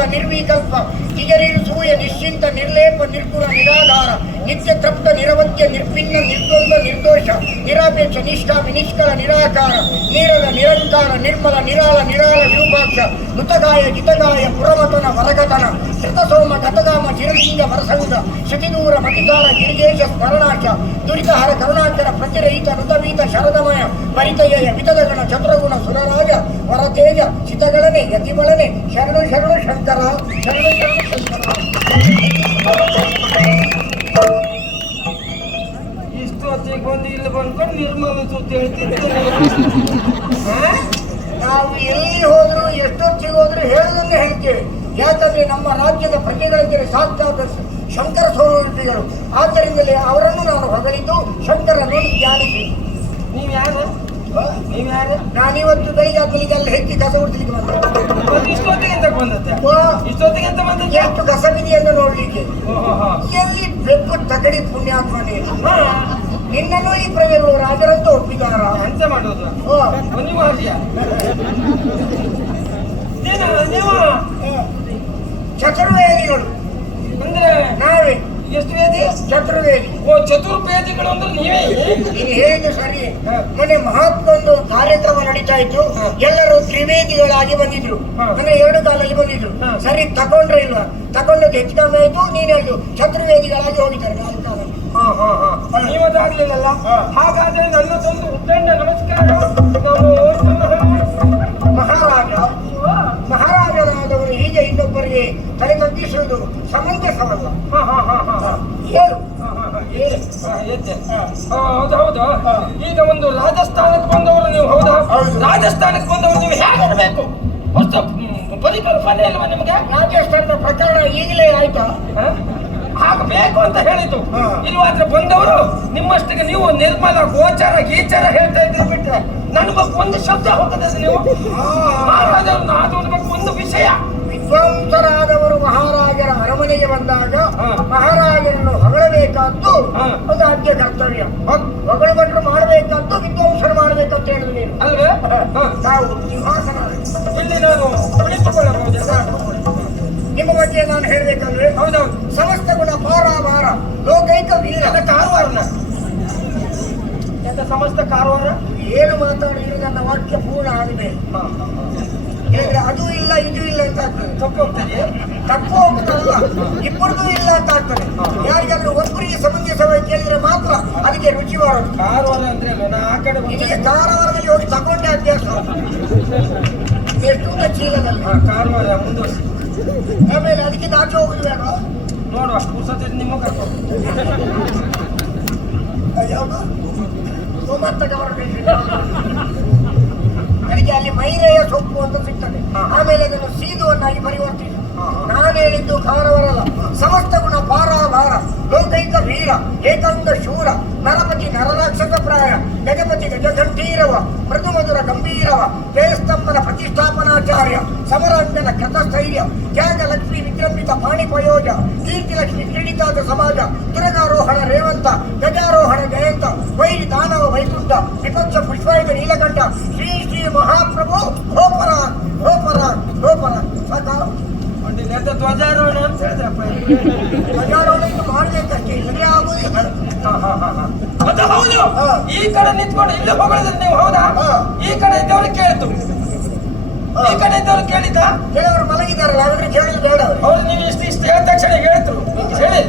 ನಿರ್ಮಲ ನಿರ್ವಿಕಲ್ಪ ನಿಜರಿಸೂಯ ನಿಶ್ಚಿಂತ ನಿರ್ಲೇಪ ನಿರ್ಗುಣ ನಿರಾಧಾರ ನಿತ್ಯ ತೃಪ್ತ ನಿರವತ್ಯ ನಿರ್ಭಿನ್ನ ನಿರ್ದ್ವಂದ್ವ ನಿರ್ದೋಷ ನಿರಾಪೇಕ್ಷ ನಿಷ್ಕಾಮಿ ನಿಷ್ಕಳ ನಿರಾಕಾರ ನೀರದ ನಿರಂಕಾರ ನಿರ್ಮಲ ನಿರಾಳ ನಿರಾಳ ವಿರೂಪಾಕ್ಷ ನುತಗಾಯ ಜಿತಗಾಯ ಪುರಮತನ ವರಗತನ ಶ್ರುತಸೋಮ ಗತಗಾಮ ಚಿರಲಿಂಗ ವರಸಂಗ ಶತಿದೂರ ಮತಿಕಾರ ಗಿರಿಜೇಶ ಸ್ಮರಣಾಚ ದುರಿತಹರ ಕರುಣಾಚರ ಪ್ರತಿರಹಿತ ಋತವೀತ ಶರದಮಯ ಪರಿತಯ ವಿತದಗಣ ಚತುರಗುಣ ಸುರರಾಜ ವರತೇಜ ಚಿತಗಳನೆ ಯತಿಬಳನೆ ಶರಣು ಶರಣು ಶಂಕರ ಶರಣು ಶರಣು ಶಂಕರ. ಇಷ್ಟು ಹೊತ್ತಿಗೆ ಬಂದು ಇಲ್ಲಿ ಬಂದ್ಕೊಂಡು ನಿರ್ಮಲ ಸುದ್ದಿ ಹೇಳ್ತಿದ್ದೆ. ನಾವು ಎಲ್ಲಿ ಹೋದ್ರು ಎಷ್ಟೊತ್ತಿಗೆ ಹೋದ್ರು ಹೇಳುವುದನ್ನೇ ಹೇಳ್ತೇವೆ. ಯಾಕಂದ್ರೆ ನಮ್ಮ ರಾಜ್ಯದ ಪ್ರಜೆಗಳಿಗೆ ಸಾಕ್ಷಾತ್ ಶಂಕರ ಸ್ವರೂಪಿಗಳು. ಆದ್ದರಿಂದಲೇ ಅವರನ್ನು ನಾನು ಹೊಗಳಿದ್ದು ಶಂಕರನ್ನು ಧ್ಯಾನಿಸಿ. ನೀವು ಯಾರು? ನಾನಿವತ್ತು ಬೆಳಿಗ್ಗೆ ಬೆಳಿಗ್ಗೆಲ್ಲ ಹೆಚ್ಚಿ ಕಸ ಉಡ್ಲಿಕ್ಕೆ ಇಷ್ಟೊತ್ತಿಗೆ ಎಂತ ಬಂದತ್ತೆ? ಇಷ್ಟೊತ್ತಿಗೆ ಎಂತ ಬಂದದ್ದು? ಎಷ್ಟು ಕಸವಿದೆ ಎಂದು ನೋಡ್ಲಿಕ್ಕೆ. ಎಲ್ಲಿ ಬೆಕ್ಕು ತಗಡಿ ಪುಣ್ಯಾತ್ಮನೇ ನಿನ್ನನ್ನು ಈ ಪ್ರಜೆಗಳು ರಾಜರಂತ ಒಪ್ಪಿದಾರ. ಎಂತ ಮಾಡೋದು? ಚತುರ್ವೇದಿಗಳು ಅಂದ್ರೆ ನಾವೇ. ಎಷ್ಟು ವೇದಿ? ಚತುರ್ವೇದಿ. ಓ, ಚತುರ್ವೇದಿಗಳು ಅಂದ್ರೆ ನೀವೇ? ನೀನು ಹೇಳಿದ್ದು ಸರಿ. ಮೊನ್ನೆ ಮಹತ್ವೊಂದು ಕಾರ್ಯಕ್ರಮ ನಡೀತಾ ಇತ್ತು. ಎಲ್ಲರೂ ತ್ರಿವೇದಿಗಳಾಗಿ ಬಂದಿದ್ರು. ಅಂದ್ರೆ 2 ಕಾಲಲ್ಲಿ ಬಂದಿದ್ರು. ಸರಿ ತಗೊಂಡ್ರೆ ಇಲ್ವಾ? ತಗೊಂಡದ್ದು ಹೆಚ್ಚು ಕಮ್ಮಿ ಆಯ್ತು. ನೀನು ಹೇಳಿದ್ದು ಚತುರ್ವೇದಿಗಳಾಗಿ ಹೋಗಿದ್ದಾರೆ 4 ಕಾಲಲ್ಲಿ. ನೀವದಾಗ್ಲಿಲ್ಲಲ್ಲ. ಹಾಗಾದ್ರೆ ನನ್ನದೊಂದು ಉದ್ದಂಡ ನಮಸ್ಕಾರ. ಮಹಾರಾಜರಾದವರು ಹೀಗೆ ಇನ್ನೊಬ್ಬರಿಗೆ ತಲೆ ತಗ್ಗಿಸುವುದು ಸಮಂಜಸವಲ್ಲ. ಹೇಳು. ಹೌದೌದು. ಈಗ ಒಂದು ರಾಜಸ್ಥಾನಕ್ಕೆ ಬಂದವರು ನೀವು. ಹೌದಾ? ರಾಜಸ್ಥಾನಕ್ಕೆ ಬಂದವರು ನೀವು ಹೇಗಿರಬೇಕು? ಹೊಸ ಪರಿಕಲ್ಪನೆ ಇಲ್ವಾ ನಿಮಗೆ? ರಾಜಸ್ಥಾನದ ಪ್ರಕರಣ ಈಗಲೇ ಆಯ್ತಾ? ಆಗಬೇಕು ಅಂತ ಹೇಳಿದ್ದು. ಇಲ್ವಾದ್ರೆ ಬಂದವರು ನಿಮ್ಮಷ್ಟಿಗೆ ನೀವು ನಿರ್ಮಲ ಗೋಚರ ಗೀಚರ ಹೇಳ್ತಾ ಇದ್ರೆ ಬಿಟ್ರೆ ನನ್ನ ಬಗ್ಗೆ ಒಂದು ಶಬ್ದ ಹೋಗ್ತದೆ. ನೀವು ಮಹಾರಾಜರನ್ನು ಆದವರ ಬಗ್ಗೆ ಒಂದು ವಿಷಯ. ವಿದ್ವಾಂಸರಾದವರು ಮಹಾರಾಜರ ಅರಮನೆಗೆ ಬಂದಾಗ ಮಹಾರಾಜರನ್ನು ಹೊಗಳಬೇಕಾದ್ದು ಒಂದು ಆದ್ಯ ಕರ್ತವ್ಯ. ಹೊಗಳಭಟ್ರು ಮಾಡಬೇಕಾದ್ದು ವಿದ್ವಾಂಸರು ಮಾಡಬೇಕಂತ ಹೇಳಿದ್ರು ನೀನು ಅಲ್ವೇ? ನಾವು ಸಿಂಹಾಸನ ಇಲ್ಲಿ ನಾನು ಕುಳಿತುಕೊಳ್ಳಬಹುದು. ನಿಮ್ಮ ಬಗ್ಗೆ ನಾನು ಹೇಳ್ಬೇಕಲ್ವೇ? ಹೌದೌದು. ಸಮಸ್ತ ಗುಣ ಪಾರಾವಾರ ಲೋಕೈಕ ವೀರ. ಕಾರವಾರನ ಎಂತ ಸಮಸ್ತ ಕಾರವಾರ? ಏನು ಮಾತಾಡಿದ್ರೆ ನನ್ನ ವಾಕ್ಯ ಪೂರ್ಣ ಆಗಬೇಕು. ಹೇಳಿದ್ರೆ ಅದು ಇಲ್ಲ ಇದು ಇಲ್ಲ ಅಂತ ಆಗ್ತದೆ. ತಪ್ಪು ಹೋಗ್ತದಲ್ಲ, ಇಬ್ಬರಿಗೂ ಇಲ್ಲ ಅಂತ ಆಗ್ತದೆ. ಯಾರಿಗಾದ್ರೂ ಒಬ್ಬರಿಗೆ ಸಮಂಜಸವಾಗಿ ಕೇಳಿದ್ರೆ ಮಾತ್ರ ಅದಕ್ಕೆ ರುಚಿ ಬರೋದು. ಕಾರವಾರ ಅಂದ್ರೆ ಆ ಕಡೆ ನಿಮಗೆ ಕಾರವಾರದಲ್ಲಿ ಹೋಗಿ ತಗೊಂಡೆ ಅಭ್ಯಾಸ ಎಷ್ಟು ಚೀಲದಲ್ಲಿ. ಕಾರವಾರ ಮುಂದುವರಿಸಿ. ಆಮೇಲೆ ಅದಕ್ಕೆ ಆಚೆ ಹೋಗುದು ಬೇಡ. ನೋಡುವ ಪುಸ್ತಕ ನಿಮ್ಮ ಕರ್ಕೊಂಡು ನನಗೆ ಅಲ್ಲಿ ಮೈರೆಯ ಸೊಪ್ಪು ಅಂತ ಸಿಗ್ತದೆ. ಆಮೇಲೆ ಅದನ್ನು ಸೀದುವನ್ನಾಗಿ ಪರಿವರ್ತಿಸಿ. ನಾನು ಹೇಳಿದ್ದು ಕಾರವರಲ್ಲ. ಸಮಸ್ತ ಗುಣ ಪಾರಾಭಾರ ಲೋಕೈಕ ವೀರ ಏಕಾಂಗ ಶೂರ ನರಪತಿ ನರರಾಕ್ಷಸ ಪ್ರಾಯ ಗಜಪತಿ ಗಜಘಂಟೀರವ ಮೃದು ಮಧುರ ಗಂಭೀರವ ಜಯಸ್ತಂಭನ ಪ್ರತಿಷ್ಠಾಪನಾಚಾರ್ಯ ಸಮರಾಂಗನ ಕೃತಸ್ಥೈರ್ಯ ತ್ಯಾಗ ಲಕ್ಷ್ಮಿ ವಿಜೃಂಭಿತ ಪಾಣಿಪಯೋಜ ಕೀರ್ತಿ ಲಕ್ಷ್ಮಿ ಕ್ರೀಡಿತಾದ ಸಮಾಜ ತುರಗಾರೋಹಣ ರೇವಂತ ಗಜಾರೋಹಣ ಜಯಂತ ವೈರಿ ದಾನವ ವೈಕುಂಠ ವಿಪಕ್ಷ ಪುಷ್ಪಯುಗ ನೀಲಕಂಠ ಶ್ರೀ ಶ್ರೀ ಮಹಾಪ್ರಭು ಗೋಪರ ಗೋಪರ ಗೋಪರ ಸಾಕ ಧ್ವಜಾರೋಹಣ ಅಂತ ಹೇಳಿದ್ರಪ್ಪ. ಧ್ವಜಾರೋಹಣ ಮಾಡ್ಬೇಕಷ್ಟೇ, ಇಲ್ಲದೆ ಆಗುದಿಲ್ಲ. ಅದು ಹೌದು. ಈ ಕಡೆ ನಿಂತ್ಕೊಂಡು ಇಲ್ಲಿ ಹೋಗೋದ್ರೆ ನೀವು. ಹೌದಾ? ಈ ಕಡೆ ಇದ್ದವ್ರು ಕೇಳಿತು, ಈ ಕಡೆ ಇದ್ದವ್ರು ಕೇಳಿದ್ದ. ಕೆಲವರು ಮಲಗಿದಾರಲ್ಲ, ಅವ್ರನ್ನ ಕೇಳಿದ್ರು ಬೇಡ. ಅವ್ರು ನೀವು ಇಷ್ಟು ಹೇಳಿದ ತಕ್ಷಣ ಹೇಳಿದ್ರು ಹೇಳಿ.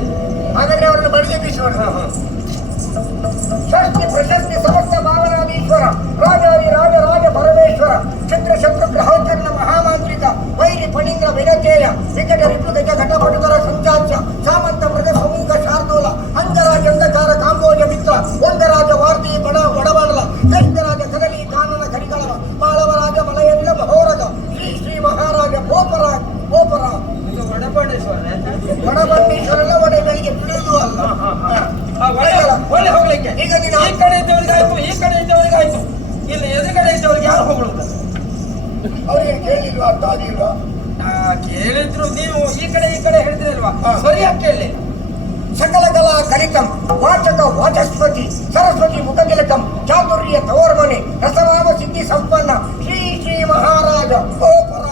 ಹಾಗಾದ್ರೆ ಅವರನ್ನು ಬಳಿಗೆ ಬೀಸೋಣ. ಷಷ್ಠಿ ಪ್ರಶಸ್ತಿ ಸಮಸ್ತ ಭಾವನಾದೀಶ್ವರ ರಾಜಾದಿ ರಾಜ ರಾಜ ಪರಮೇಶ್ವರ ಚಂದ್ರ ಶತ್ರು ಗ್ರಹೋಚರಣ ಮಹಾಮಾಂತ್ರಿಕ ವೈರಿ ಫಣೀಂದ್ರ ವಿನತೇಯ ವಿಕಟ ರಿಪು ಗಜ ಘಟಪಟುತರ ಸಂಚಾಚ ಸಾಮಂತ ಮೃಗ ಸಮೂಹ ಶಾರ್ದೂಲ ಅಂಗರಾಜ ಅಂಧಕಾರ ಕಾಂಬೋಜ ಮಿತ್ರ ಒಂದರಾಜ ವಾರ್ತಿ ಬಡ ಬಡಬಡಲ ಕೈಂದರಾಜ ಕದಲಿ ಕಾನನ ಕರಿಗಳವ ಮಾಳವರಾಜ ಮಲಯಲ್ಲ ಮಹೋರಗ ಶ್ರೀ ಶ್ರೀ ಮಹಾರಾಜ ಗೋಪರ ಗೋಪರ ಬಡಬಂಡೀಶ್ವರಲ್ಲ ಒಡೆ ಬೆಳಿಗ್ಗೆ ಬಿಡುವುದು ಅಲ್ಲ. ಒಳ್ಳೆ ಹೋಗ್ಲಿಕ್ಕೆ ಈಗ ನೀನು ಈ ಕಡೆ ಇದ್ದವರಿಗಾಯ್ತು, ಈ ಕಡೆ ಇದ್ದವರಿಗಾಯ್ತು. ಇಲ್ಲಿ ಎದುರುಗಡೆ ಇದ್ದವ್ರಿಗೆ ಯಾರು ಹೋಗ್ಳುದು? ಅವ್ರಿಗೆ ಕೇಳಿಲ್ವಾ? ಅರ್ಥ ಆಗಿಲ್ವಾ? ಕೇಳಿದ್ರು. ನೀವು ಈ ಕಡೆ ಹೇಳ್ತಿರಲ್ವಾ? ಸರಿಯಾಗಿ ಕೇಳಿ. ಸಕಲ ಕಲಾ ಕಲಿತಂ ವಾಚಕ ವಾಚಸ್ಪತಿ ಸರಸ್ವತಿ ಮುಖತಿಲಕಂ ಚಾತುರ್ಯ ತವರ್ಮನೆ ರಸಭಾವ ಸಿದ್ಧಿ ಸಂಪನ್ನ ಶ್ರೀ ಶ್ರೀ ಮಹಾರಾಜ ಗೋಪರ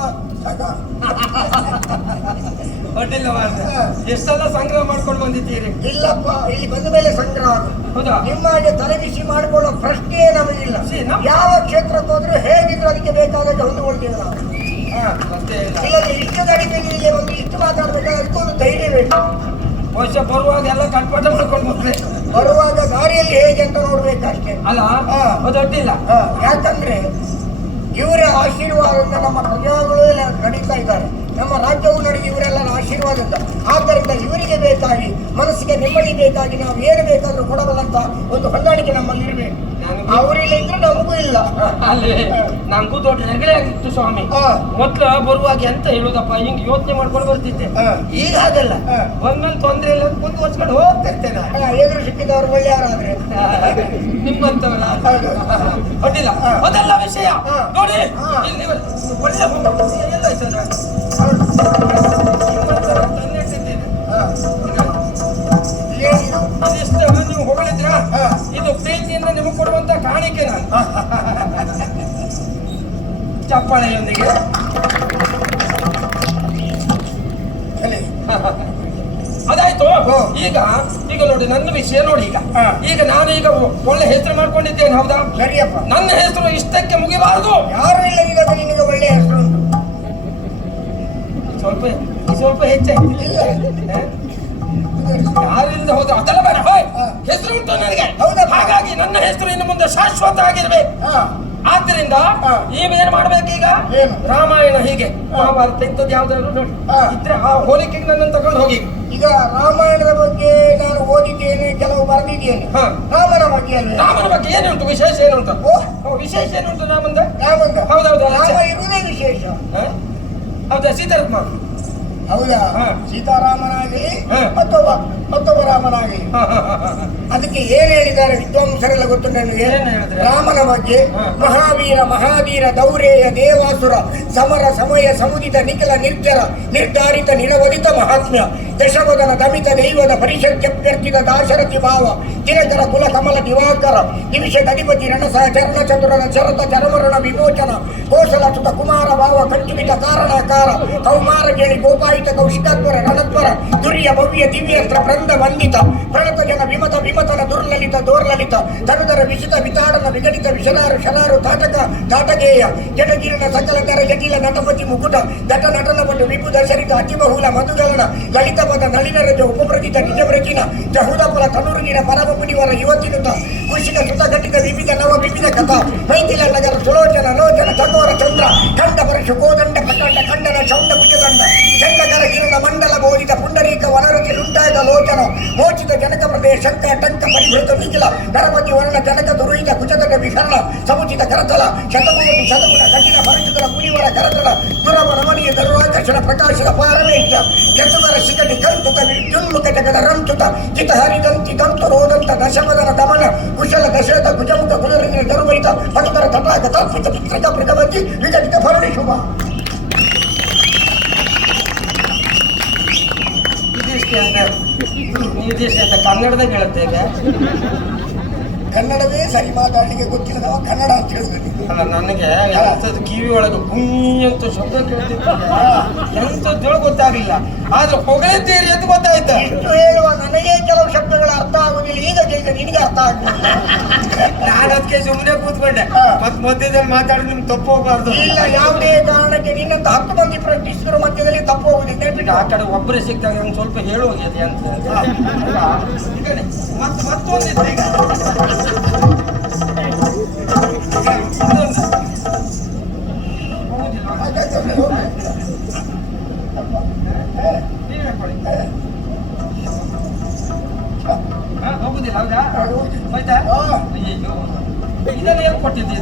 ಅಡ್ಡಿಲ್ಲ ಎಷ್ಟೆಲ್ಲ ಸಂಗ್ರಹ ಮಾಡ್ಕೊಂಡು ಬಂದಿದ್ದೀರಿ? ಇಲ್ಲಪ್ಪ, ಇಲ್ಲಿ ಬಂದ ಮೇಲೆ ಸಂಗ್ರಹ ಹೌದಾ? ನಿಮ್ಮ ಹಾಗೆ ತಲೆ ಬಿಸಿ ಮಾಡಿಕೊಳ್ಳೋ ಪ್ರಶ್ನೆಯೇ ನಮಗಿಲ್ಲ. ಯಾವ ಕ್ಷೇತ್ರಕ್ಕೆ ಹೋದ್ರೂ ಹೇಗಿದ್ರು ಅದಕ್ಕೆ ಬೇಕಾದಾಗ ಹೊಂದಿಕೊಳ್ತೀವಿ ನಾವು. ಇಲ್ಲದೆ ಇಷ್ಟು ಗಡಿಬಿಡಿ ಇಲ್ಲಿ ಒಂದು ಇಷ್ಟು ಮಾತಾಡ್ಬೇಕಾದ್ರೆ ಅದಕ್ಕೊಂದು ಧೈರ್ಯ ಬೇಕು. ಬಹುಶಃ ಬರುವಾಗ ಎಲ್ಲ ಕಟ್ಪಾಟ ಮಾಡ್ಕೊಂಡು ಬರ್ಬೇಕು. ಬರುವಾಗ ದಾರಿಯಲ್ಲಿ ಹೇಗೆ ಅಂತ ನೋಡ್ಬೇಕಷ್ಟೇ ಅಲ್ಲ? ಅಡ್ಡಿಲ್ಲ. ಯಾಕಂದ್ರೆ ಇವರ ಆಶೀರ್ವಾದದಿಂದ ನಮ್ಮ ಪ್ರಜೆಗಳು ಎಲ್ಲ ನಡೀತಾ ಇದ್ದಾರೆ, ನಮ್ಮ ರಾಜ್ಯವು ನಡೆದು ಇವರೆಲ್ಲರ ಆಶೀರ್ವಾದದಿಂದ. ಆದ್ದರಿಂದ ಇವರಿಗೆ ಬೇಕಾಗಿ, ಮನಸ್ಸಿಗೆ ನೆಮ್ಮದಿ ಬೇಕಾಗಿ ನಾವು ಏನು ಬೇಕಾದ್ರೂ ಕೊಡಬಲ್ಲಂತ ಒಂದು ಹೊಂದಾಣಿಕೆ ನಮ್ಮಲ್ಲಿ ಇರಬೇಕು. ಅವರಿಲ್ಲ ಇದ್ರೆ ನಮಗೂ ಇಲ್ಲ. ಅಲ್ಲಿ ನಂಗೂ ದೊಡ್ಡ ಹೆಗಡೆ ಆಗಿತ್ತು ಸ್ವಾಮಿ. ಮೊದ್ಲು ಬರುವಾಗ ಎಂತ ಹೇಳುದಪ್ಪ, ಹಿಂಗ್ ಯೋಚನೆ ಮಾಡ್ಕೊಂಡು ಬರ್ತಿದ್ದೆ. ಈಗ ಹಾಗಲ್ಲ, ಒಂದೊಂದು ತೊಂದ್ರೆ ಇಲ್ಲ ಮುಂದುವರ್ಸ್ಕೊಂಡು ಹೋಗ್ತಿರ್ತೇನೆ. ಎದುರು ಸಿಕ್ಕಿದವರು ಒಳ್ಳೆಯವರಾದ್ರೆ ನಿಮ್ಮಂತವರ ಅಡ್ಡಿಲ್ಲ. ಅದೆಲ್ಲ ವಿಷಯ ನೋಡಿ. ಒಳ್ಳೆ ಎಲ್ಲ ಇದಿಷ್ಟು ನೀವು ಹೊಗಳಿದ್ರ, ಇದು ಪ್ರೀತಿಯಿಂದ ನಿಮಗೆ ಕೊಡುವಂತ ಕಾಣಿಕೆ. ನಾನು ಚಪ್ಪಾಳೆಯೊಂದಿಗೆ ಅದಾಯ್ತು. ಈಗ ಈಗ ನೋಡಿ ನನ್ನ ವಿಷಯ ನೋಡಿ. ಈಗ ನಾನೀಗ ಒಳ್ಳೆ ಹೆಸರು ಮಾಡ್ಕೊಂಡಿದ್ದೇನೆ, ಹೌದಾ? ಸರಿಯಪ್ಪ. ನನ್ನ ಹೆಸರು ಇಷ್ಟಕ್ಕೆ ಮುಗಿಬಾರದು. ಯಾರು ಇಲ್ಲ ಈಗ ನಿನಗೆ ಒಳ್ಳೆ ಹೆಸರು. ಸ್ವಲ್ಪ ಹೆಚ್ಚಾಯ್ತು. ಯಾರಿಂದ ಹೋದ ಅದೆಲ್ಲ ಬೇಡ. ಹೆಸರು ಉಂಟು ನನಗೆ, ಹಾಗಾಗಿ ನನ್ನ ಹೆಸರು ಇನ್ನು ಮುಂದೆ ಶಾಶ್ವತ ಆಗಿರ್ಬೇಕು. ಆದ್ದರಿಂದ ಏನ್ ಮಾಡ್ಬೇಕೀಗ? ರಾಮಾಯಣ ಹೀಗೆ ಮಹಾಭಾರತ ಇಂಥದ್ದು ಯಾವ್ದಾದ್ರು ನೋಡಿ ಇದ್ರೆ ಆ ಹೋಲಿಕೆಗೆ ನನ್ನನ್ನು ತಗೊಂಡು ಹೋಗಿ. ಈಗ ರಾಮಾಯಣದ ಬಗ್ಗೆ ನಾನು ಓದಿದ್ದೇನೆ, ಕೆಲವು ಬರೆದಿದ್ದೇನೆ. ರಾಮನ ಬಗ್ಗೆ ಏನುಂಟು ವಿಶೇಷ? ಏನುಂಟು ವಿಶೇಷ? ಏನುಂಟು ರಾಮಂದ? ಹೌದೌದು, ರಾಮ ಇರುವುದೇ ವಿಶೇಷ. ಹೌದಾ? ಸೀತಾರಾಮ ಹೌದಾ? ಸೀತಾರಾಮನಾಗಲಿ ಮತ್ತೊಬ್ಬ ರಾಮನಾಗಲಿ, ಅದಕ್ಕೆ ಏನ್ ಹೇಳಿದ್ದಾರೆ ವಿದ್ವಾಂಸರೆಲ್ಲ ಗೊತ್ತು ನನಗೆ. ರಾಮನ ಬಗ್ಗೆ ಮಹಾವೀರ ದೌರೇಯ ದೇವಾಸುರ ಸಮರ ಸಮಯ ಸಮುದಿತ ನಿಖಿಲ ನಿರ್ಜರ ನಿರ್ಧಾರಿತ ನಿರವಧಿತ ಮಹಾತ್ಮ್ಯ ದಶವದನ ದಮಿತ ದೈವದ ಪರಿಷತ್ಯಭ್ಯರ್ಥಿತ ದಾಶರಥಿ ಭಾವ ದಿನಕರ ಕುಲ ಕಮಲ ದಿವಾಕರ ನಿಮಿಷದ ಅಧಿಪತಿ ರಣಸಹ ಚರಣ ಚತುರನ ಚರತ ಚರಮರಣ ವಿಮೋಚನ ಕೋಸಲ ಸುತ ಕುಮಾರ ಭಾವ ಕಂಚುಕಿತ ಕಾರಣಾಕಾರ ಕೌಮಾರ ಕೇಳಿ ಗೋಪಾಯಿತ ಕೌಶಿಕಾತ್ವರ ರಣತ್ವರ ದುರ್ಯ ಭವ್ಯ ದಿವ್ಯಸ್ತ್ರ ಪ್ರಂದ ವಂದಿತ ಪ್ರಣತ ಜನ ವಿಮತನ ದುರ್ಲಲಿತ ದೋರ್ಲಲಿತ ತನುದರ ವಿಷಿತ ವಿತಾಡನ ವಿಘಟಿತ ವಿಷನಾರು ಶನಾರು ತಾಟಕೇಯ ಜಡಗಿರಣ ಸಕಲ ತರ ಜಟಿಲ ನಟಪತಿ ಮುಕುಟ ದಟ ನಟನ ಪಟ್ಟು ವಿಪು ದಶರಿತ ಅತಿಬಹುಲ ಮಧುಗಲನ ಲಲಿತ ಪದ ನಳಿನ ರಜ ಉಪಪ್ರತಿತ ನಿಜಬ್ರಚಿನ ಜಹುದಪುರ ತನುರುಗಿನ ಪರಮ ಮುನಿವರ ಯುವತಿನುತ ಕುಶಿಕ ಸುತ ಘಟಿತ ವಿವಿಧ ನವ ವಿವಿಧ ಕಥಾ ಮೈಥಿಲ ನಗರ ಸುಲೋಚನ ಲೋಚನ ಚಕೋರ ಚಂದ್ರ ಖಂಡ ಪರಶು ಕೋದಂಡ ಕಟ್ಟಂಡ ಖಂಡನ ಶೌಂಡ ಭುಜದಂಡ ಚಂಡಕರ ಕಿರಣ ಮಂಡಲ ಬೋಧಿತ ಪುಂಡರೀಕ ವನರತಿ ಲುಂಟಾಯದ ಲೋಚನ ಮೋಚಿತ ಜನಕ ಪ್ರದೇಶ ಶಂಕ ಟಂಕ ಪರಿಭೃತ ನಿಖಿಲ ನರಪತಿ ವರ್ಣ ಜನಕ ದುರುಹಿತ ಕುಚದಕ ವಿಹರಣ ಸಮುಚಿತ ಕರತಲ ಶತಕೋಟಿ ಶತಗುಣ ಕಠಿಣ ಪರಿಚಿತರ ಮುನಿವರ ಕರತಲ ದುರವ ರಮಣೀಯ ಧರುವಾಕರ್ಷಣ ಪ್ರಕಾಶದ ಪಾರಮೇಶ ಕೆಸುಗರ ಶಿಖಟಿ ಕಂತುಕ ಜುನ್ಮುಖ ಜಗದ ರಂತುತ ಚಿತ ಹರಿದಂತಿ ದಂತು ರೋದಂತ ದಶಮದನ ದಮನ ಕುಶಲ ದಶರಥ ಭುಜಮುಖ ಕುಲರಂಗಿನ ಧರುವೈತ ಪಟುಕರ ತಟಾಕ ತಾತ್ವಿಕ ಪಿತ್ರಕ ಪ್ರಗಮತಿ ವಿಘಟಿತ ಭರಣಿ ಶುಭ. ನಿರ್ದೇಶ ಅಂತ ಕನ್ನಡದಾಗ ಹೇಳುತ್ತೇವೆ. ಕನ್ನಡವೇ ಸರಿ ಮಾತಾಡಲಿಕ್ಕೆ ಗೊತ್ತಿಲ್ಲದವ ಕನ್ನಡ ಅಂತ ಹೇಳಿದ್ರೆ ಅಲ್ಲ, ನನಗೆ ಎಂಥದ್ದು ಕಿವಿ ಒಳಗೆ ಗುಂಯಂತ ಶಬ್ದ ಕೇಳ್ತಿತ್ತು, ಎಂಥದ್ದು ಗೊತ್ತಾಗಲಿಲ್ಲ. ಆದ್ರೆ ಹೊಗಳಿದ್ದೀರಿ ಅಂತ ಗೊತ್ತಾಯ್ತು. ಇಷ್ಟು ಹೇಳುವ ನನಗೆ ಕೆಲವು ಶಬ್ದಗಳ ಅರ್ಥ ಆಗುದಿಲ್ಲ. ಈಗ ನಿನಗೆ ಅರ್ಥ ಆಗ್ತದೆ. ನಾನು ಅದಕ್ಕೆ ಸುಮ್ಮನೆ ಕೂತ್ಕೊಂಡೆ. ಮತ್ ಮಧ್ಯದಲ್ಲಿ ಮಾತಾಡಿ ನಿಮ್ಗೆ ತಪ್ಪು ಹೋಗಬಾರ್ದು. ಇಲ್ಲ, ಯಾವುದೇ ಕಾರಣಕ್ಕೆ ನಿನ್ನಂತ 10 ಮಂದಿ ಪ್ರಶ್ನಿಸಿದ್ರ ಮಧ್ಯದಲ್ಲಿ ತಪ್ಪು ಹೋಗುದಿಲ್ಲ. ಆ ಕಡೆ ಒಬ್ಬರೇ ಸಿಕ್ಕಾಗ ನಂಗೆ ಸ್ವಲ್ಪ ಹೇಳುವಾಗಿದೆ ಅಂತ. ಮತ್ತೊಂದಿತ್ತು ಈಗ ಹೋಗುದಿಲ್ಲ. ಹೌದಾ? ಆಯ್ತಾ? ಅಯ್ಯೋ, ಇದೆಲ್ಲ ಏನು ಕೊಟ್ಟಿದ್ದೆ?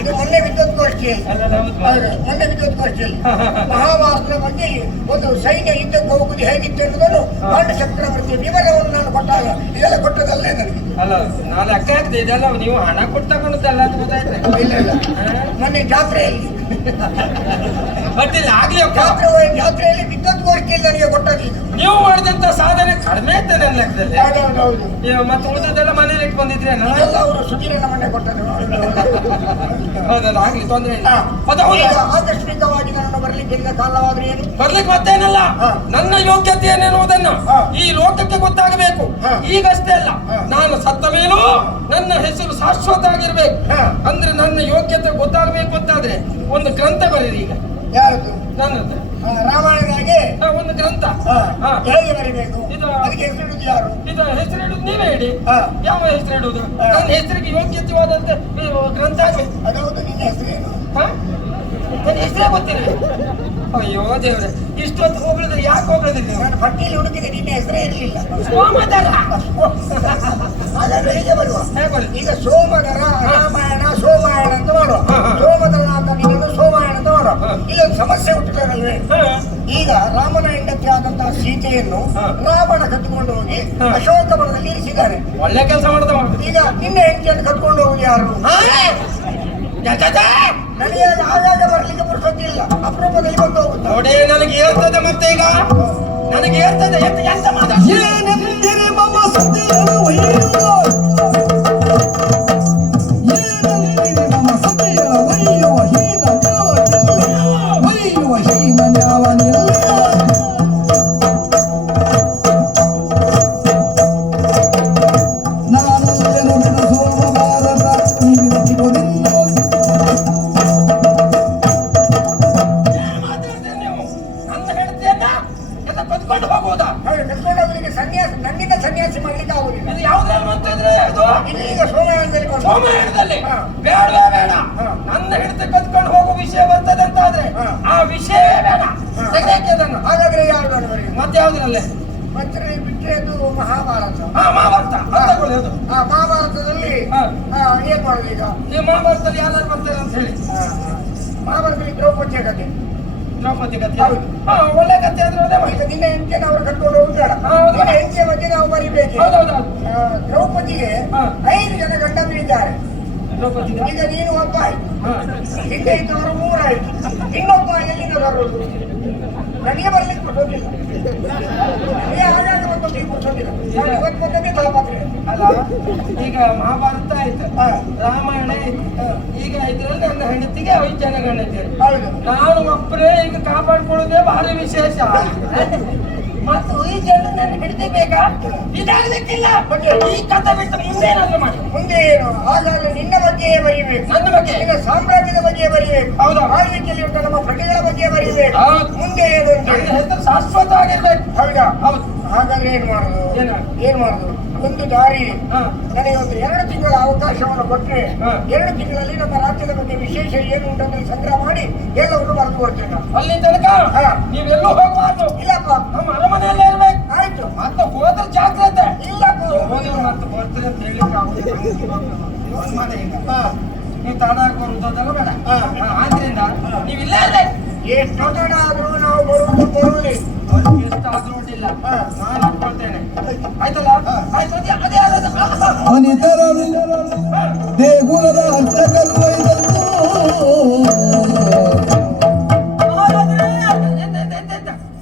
ಇದು ಮೊನ್ನೆ ವಿದ್ಯುತ್ಗೋಷ್ಠಿಯಲ್ಲಿ ಮಹಾಭಾರತದ ಬಗ್ಗೆ ಒಂದು ಸೈನ್ಯ ಯುದ್ಧಕ್ಕೆ ಹೋಗುವುದು ಹೇಗಿತ್ತು ಎನ್ನುವುದನ್ನು ಪಾಂಡ ಚಕ್ರವರ್ತಿಯ ವಿವರವನ್ನು ನಾನು ಕೊಟ್ಟಾಗ ಇದೆಲ್ಲ ಕೊಟ್ಟದಲ್ಲೇ ನನಗೆ. ಅಲ್ಲ, ನಾನು ಲೆಕ್ಕ ಹಾಕ್ದೆ ಇದೆಲ್ಲ ನೀವು ಹಣ ಕೊಟ್ಟು ತಗೊಂಡದ್ದಲ್ಲ ಅಂತ ಗೊತ್ತಾಯ್ತು. ಇಲ್ಲ, ಮೊನ್ನೆ ಜಾತ್ರೆಯಲ್ಲಿ ಅಡ್ಡಿಲ್ಲ ಆಗ್ಲಿ. ಜಾತ್ರೆಯಲ್ಲಿ ವಿದ್ಯುತ್ಗೋಷ್ಠಿಯಲ್ಲಿ ನನಗೆ ಕೊಟ್ಟದ್ದು. ನೀವು ಮಾಡಿದಂತ ಸಾಧನೆ ಕಡಿಮೆ ಆಯ್ತು ನನ್ನ ಲೆಕ್ಕದಲ್ಲಿ. ಹೌದು. ಮತ್ತೆ ಉಳಿದದೆಲ್ಲ ಮನೇಲಿ ಇಟ್ಟು ಬಂದಿದ್ರೆ ಇದೆಲ್ಲ ಅವರು ಸುಧೀರನ ಮನೆ ಕೊಟ್ಟದ್ದು. ಹೌದಲ್ಲ, ಆಗ್ಲಿ, ತೊಂದ್ರೆ ಇಲ್ಲ. ಈಗ ಆಕಸ್ಮಿಕವಾಗಿ ನನ್ನ ಬರ್ಲಿಕ್ಕೆ ಈಗ ಕಾಲವಾದ್ರೆ ಏನು? ಬರ್ಲಿಕ್ಕೆ ಮತ್ತೇನಲ್ಲ, ನನ್ನ ಯೋಗ್ಯತೆ ಏನೆನ್ನುವುದನ್ನು ಈ ಲೋಕಕ್ಕೆ ಗೊತ್ತಾಗಬೇಕು. ಈಗಷ್ಟೇ ಅಲ್ಲ, ನಾನು ಸತ್ತ ಮೇಲೂ ನನ್ನ ಹೆಸರು ಶಾಶ್ವತ ಆಗಿರ್ಬೇಕು. ಅಂದ್ರೆ ನನ್ನ ಯೋಗ್ಯತೆ ಗೊತ್ತಾಗಬೇಕು ಅಂತಾದ್ರೆ ಒಂದು ಗ್ರಂಥ ಬರೀರಿ. ಈಗ ಯಾರದು? ನನ್ನದು ರಾಮಾಯಣದಾಗೆ ಒಂದು ಗ್ರಂಥ. ಹೇಗೆ ಬರಿಬೇಕು? ಅದಕ್ಕೆ ಹೆಸರಿಡುದು ಯಾರು? ಇದು ಹೆಸರಿಡುದು ನೀವೇ ಇಡಿ. ಯಾವ ಹೆಸರಿಡುವುದು? ನನ್ನ ಹೆಸರಿಗೆ ಯೋಗ್ಯತೆವಾದಂತೆ ಗ್ರಂಥ ಆಗ್ಬೇಕು. ಅದೌದು. ನಿನ್ನ ಹೆಸರೇನು? ನನ್ನ ಹೆಸರೇ ಗೊತ್ತಿಲ್ಲ. ಅಯ್ಯೋ ದೇವ್ರೆ, ಇಷ್ಟೊತ್ತು ಹೋಗ್ಲಿದ್ರೆ ಯಾಕೆ ಹೋಗ್ಲಿದ್ರಿ ನೀವು? ನಾನು ಪಟ್ಟಿಯಲ್ಲಿ ಹುಡುಕಿದೆ, ನಿನ್ನ ಹೆಸರೇ ಇರಲಿಲ್ಲ. ಸೋಮದರ. ಹಾಗಾದ್ರೆ ಹೇಗೆ ಬರುವ? ಈಗ ಸೋಮದರ ರಾಮಾಯಣ ಸೋಮಾಯಣ ಅಂತ ಮಾಡುವ. ಸೋಮದರ ಅಂತ ನೀನು ಸೋಮಾಯಣ ಅಂತ ಮಾಡುವ. ಇಲ್ಲೊಂದು ಸಮಸ್ಯೆ ಹುಟ್ಟುತ್ತದಲ್ವೇ? ಈಗ ರಾಮನ ಹೆಂಡತಿ ಆದಂತಹ ಸೀತೆಯನ್ನು ರಾವಣ ಕದ್ದುಕೊಂಡು ಹೋಗಿ ಅಶೋಕ ವನದಲ್ಲಿ ಇರಿಸಿದ್ದಾನೆ. ಒಳ್ಳೆ ಕೆಲಸ ಮಾಡಿದ. ಈಗ ನಿನ್ನ ಹೆಂಡತಿಯನ್ನು ಕದ್ಕೊಂಡು ಹೋಗಿ ಯಾರು? ನನಗೆ ಆಗಾಗ ಬರ್ಲಿಕ್ಕೆ ಪುರುಸೊತ್ತಿಲ್ಲ, ಅಪರೂಪದಲ್ಲಿ ಬಂದು ಹೋಗುತ್ತೆ. ನೋಡಿ, ನನಗೆ ಹೇಳ್ತದೆ ಮತ್ತೆ. ಈಗ ನನಗೆ ಹೇಳ್ತದೆ ಎಂತ ಮಾತಾಡ್ತೀರಿ? ಮಮ್ಮ ಸತ್ಯಗಳು ಒಯ್ಯುವ ಸನ್ಯಾಸಿ ಮಾಡ್ಲಿಕ್ಕೆ ಆಗುದಿಲ್ಲ. ಇದು ಯಾವ್ದ್ರಲ್ಲಿ ಬಂತಿದ್ರೆ ಅದು? ಈಗ ಸೋಮಯಾನದಲ್ಲಿ ಸೋಮಯಾನದಲ್ಲಿ ಬೇಡವೇ ಬೇಡ. ನನ್ನ ಹಿಡಿದು ಕತ್ಕೊಂಡು ಹೋಗೋ ವಿಷಯ ಬರ್ತದೆ ಅಂತ ಆದ್ರೆ ಆ ವಿಷಯವೇ ಬೇಡ. ಅದನ್ನು ಹಾಗಾದ್ರೆ ಯಾರು ಮತ್ತೆ ಯಾವ್ದ್ರಲ್ಲೇ ಮತ್ತೆ ಬಿಟ್ಟರೆ ಅದು ಮಹಾಭಾರತ. ಮಹಾಭಾರತ ತಗೊಳ್ಳೋದು. ಮಹಾಭಾರತದಲ್ಲಿ ಏನ್ ಮಾಡುದು? ಈಗ ಈ ಮಹಾಭಾರತದಲ್ಲಿ ಯಾರು ಬರ್ತಾರೆ ಅಂತ ಹೇಳಿ. ಮಹಾಭಾರತದಲ್ಲಿ ದ್ರೌಪದಿಯ ಕಥೆ. ದ್ರೌಪದಿ ಕಥೆ ಒಳ್ಳೆ ಕಥೆ ಅಂದ್ರೆ ಈಗ ನಿನ್ನ ಹೆಂಡತಿಯನ್ನು ಅವರು ಕಟ್ಕೊಂಡು ಹೋಗ್ಬೇಡ. ನಿನ್ನ ಹೆಂಡತಿಯ ಬಗ್ಗೆ ನಾವು ಬರಿಬೇಕು. ದ್ರೌಪದಿಗೆ 5 ಜನ ಗಂಡಂದಿರಿದ್ದಾರೆ. ಈಗ ನೀನು ಒಬ್ಬ ಆಯ್ತು, ಹಿಂದೆ ಇದ್ದವರು 3 ಆಯ್ತು, ಇನ್ನೊಬ್ಬ ಎಲ್ಲಿಂದ ಬರುವುದು? ನನಗೆ ಬರ್ಲಿಕ್ಕೆ ಕೊಟ್ಟೋದಿಲ್ಲ. ಆಗಾಗ ಬಂದೊಟ್ಟಿಗೆ ಕೊಟ್ಟೋದಿಲ್ಲ. ಇವತ್ತು ಬಂದದ್ದೇ ತಲಪಾತ್ರೆ ಅಲ್ಲ. ಈಗ ಮಹಾಭಾರತ ಆಯ್ತು, ರಾಮಾಯಣ ಆಯ್ತು, ಈಗ ಇದ್ರಲ್ಲಿ ನನ್ನ ಹೆಂಡತಿಗೆ 5 ಜನ ಗಂಡಂದಿರು. ನಾನು ಒಬ್ಬರೇ ಈಗ ಕಾಪಾಡ್ಕೊಳ್ಳೋದೇ ಭಾರಿ ವಿಶೇಷ. ಮತ್ತು 5 ಜನ ನನ್ನ ಹೆಂಡತಿ ಬೇಕಾ? ಇದಾಗಲಿಕ್ಕಿಲ್ಲ. ಈ ಕಥೆ ಬಿಟ್ಟು ಮುಂದೇನಾದ್ರೂ ಮಾಡಿ. ಮುಂದೆ ಏನು? ಹಾಗಾದ್ರೆ ನಿನ್ನ ಬಗ್ಗೆ ಬರೀಬೇಕು. ನನ್ನ ಬಗ್ಗೆ, ನಿನ್ನ ಸಾಮ್ರಾಜ್ಯದ ಬಗ್ಗೆ ಬರೀಬೇಕು. ಹೌದಾ? ಆಳ್ವಿಕೆಯಲ್ಲಿ ಉಂಟು ನಮ್ಮ ಪ್ರಜೆಗಳ ಬಗ್ಗೆ ಬರೀಬೇಕು. ಮುಂದೆ ಏನು? ನನ್ನ ಹೆಸರು ಶಾಶ್ವತ ಆಗಿರ್ಬೇಕು. ಹೌದಾ? ಹೌದು. ಹಾಗಾದ್ರೆ ಏನ್ ಮಾಡುದು? ಏನ್ ಮಾಡುದು? ಒಂದು ದಾರಿ, ನನಗೆ ಒಂದು 2 ತಿಂಗಳ ಅವಕಾಶವನ್ನು ಕೊಟ್ಟರೆ 2 ತಿಂಗಳಲ್ಲಿ ನಮ್ಮ ರಾಜ್ಯದ ಬಗ್ಗೆ ವಿಶೇಷ ಏನು ಉಂಟಂತ ಸಂಗ್ರಹ ಮಾಡಿ ಎಲ್ಲವನ್ನು ಬರೆದು ಕೊಡ್ತೇನೆ. ಅಲ್ಲಿ ತನಕ ನೀವೆಲ್ಲೂ ಹೋಗಬಾರ್ದು. ಇಲ್ಲಪ್ಪ, ನಮ್ಮ ಅರಮನೆಯಲ್ಲೇ ಇರ್ಬೇಕು. ಆಯ್ತು. ಮತ್ತೆ ಹೋದ್ರೆ ಜಾಗ್ರತೆ. ಇಲ್ಲಪ್ಪ, ಹೋಗಿ ಮತ್ತೆ ಬರ್ತೀರಿ ಅಂತ ಹೇಳಿಕ್ಕೆ ಆಗುದಿಲ್ಲ. ನೀವು ತಡ ಬರುವುದೆಲ್ಲ ಬೇಡ. ಆದ್ರಿಂದ ನೀವು ಇಲ್ಲೇ ಇರ್ಬೇಕು. ಎಷ್ಟು ತಡ ಆದ್ರೂ ನಾವು ಬರುವುದಿಲ್ಲ. ಎಷ್ಟಾದ್ರೂ ಉಂಟಿಲ್ಲ, ನಾನು ಅನ್ಕೊಳ್ತೇನೆ. ಆಯ್ತಲ್ಲ? ಆಯ್ತು. ಅದೇ ಅನಿತರನು ದೇಗುಲದ ಅರ್ಚಕರು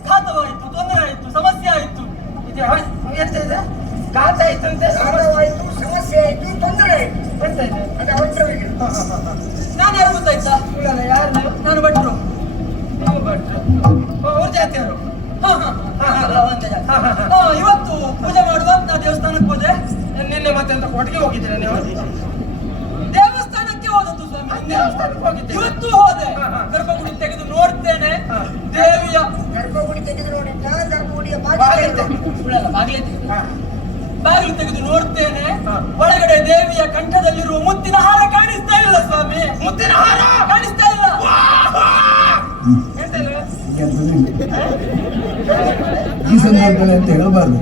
ಘಾತವಾಯಿತು, ತೊಂದರೆ ಆಯಿತು, ಸಮಸ್ಯೆ ಆಯಿತು. ಎಂತಿದೆ? ಘಾತ ಆಯ್ತಂತೆ, ಘಾತವಾಯಿತು, ಸಮಸ್ಯೆ ಆಯ್ತು, ತೊಂದರೆ ಆಯ್ತು. ಎಂತ ಇದೆ? ಅದೇ ಅವಶ್ಯವಿಲ್ಲ. ನಾನು ಯಾರು ಗೊತ್ತಾಯ್ತಾ? ಯಾರು ನೀವು? ನಾನು ಭಟ್ರು. ನೀವು ಭಟ್ರು? ಅವ್ರ ಜಾತಿಯವರು. ಇವತ್ತು ಪೂಜೆ ಮಾಡುವ ನಾ ದೇವಸ್ಥಾನಕ್ಕೆ ಹೋದೆ. ನಿನ್ನೆ ಮತ್ತೆ ಅಂತ ಕೊಟ್ಟಿಗೆ ಹೋಗಿದ್ದೀರಾ ನೀವು? ದೇವಸ್ಥಾನಕ್ಕೆ ಹೋದದ್ದು ಸ್ವಾಮಿ. ದೇವಸ್ಥಾನಕ್ಕೆ ಹೋಗಿದ್ದೆ. ಇವತ್ತು ಹೋದೆ. ಗರ್ಭಗುಡಿ ತೆಗೆದು ನೋಡ್ತೇನೆ. ದೇವಿಯ ಗರ್ಭಗುಡಿ ತೆಗೆದು ನೋಡಿದ್ದ, ಗರ್ಭಗುಡಿಯ ಬಾಗಿಲು ತೆಗೆದು ನೋಡ್ತೇನೆ. ಒಳಗಡೆ ದೇವಿಯ ಕಂಠದಲ್ಲಿರುವ ಮುತ್ತಿನ ಹಾರ ಕಾಣಿಸ್ತಾ ಇಲ್ಲ ಸ್ವಾಮಿ. ಮುತ್ತಿನ ಹಾರ ಕಾಣಿಸ್ತಾ ಇಲ್ಲ. ಎಂತ ಇಲ್ಲ? ಈ ಸಂದರ್ಭದಲ್ಲಿ ಅಂತ ಹೇಳಬಾರ್ದು.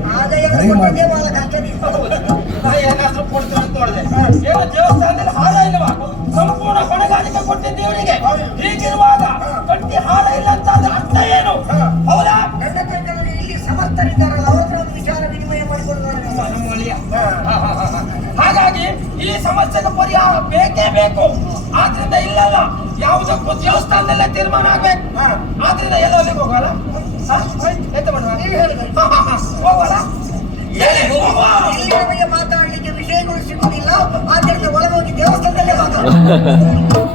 ಏನಾದ್ರೂ ಕೊಡ್ತೀನಿ ಅಂತ ನೋಡಿದೆ. ಏನೋ ದೇವಸ್ಥಾನದಲ್ಲಿ ಹಾರ ಇಲ್ಲವಾ? ಸಂಪೂರ್ಣ ಹೊಣೆಗಾರಿಕೆ ಕೊಟ್ಟಿದ್ದೆ ಇವರಿಗೆ. ಹೀಗಿರುವಾಗ ಗಟ್ಟಿ ಹಾರ ಇಲ್ಲ ಅಂತ ಅದ್ರ ಅರ್ಥ ಏನು? ಹೌದಾ? ನನ್ನ ಪ್ರಕಾರದಲ್ಲಿ ಇಲ್ಲಿ ಸಮರ್ಥರಿದ್ದಾರಲ್ಲ, ಅವ್ರ ಹತ್ರ ಒಂದು ವಿಚಾರ ವಿನಿಮಯ ಮಾಡಿಕೊಳ್ಳೋಣ. ಹಾಗಾಗಿ ಈ ಸಮಸ್ಯೆಗೆ ಪರಿಹಾರ ಬೇಕೇ ಬೇಕು. ಆದ್ರಿಂದ ಇಲ್ಲಲ್ಲ, ಯಾವುದಕ್ಕೂ ದೇವಸ್ಥಾನದಲ್ಲೇ ತೀರ್ಮಾನ ಆಗ್ಬೇಕು. ಆದ್ರಿಂದ ಎಲ್ಲೋಗಿ ಹೋಗೋಣ. ಎಂತ ಮಾಡುವ? ಹೋಗೋಣ. ಇಲ್ಲಿ ನಮಗೆ ಮಾತಾಡ್ಲಿಕ್ಕೆ ವಿಷಯ ಸಿಗುವುದಿಲ್ಲ ಆದ್ದರಿಂದ ಒಳಗೆ ಹೋಗಿ ದೇವಸ್ಥಾನದಲ್ಲೇ ಮಾತಾಡ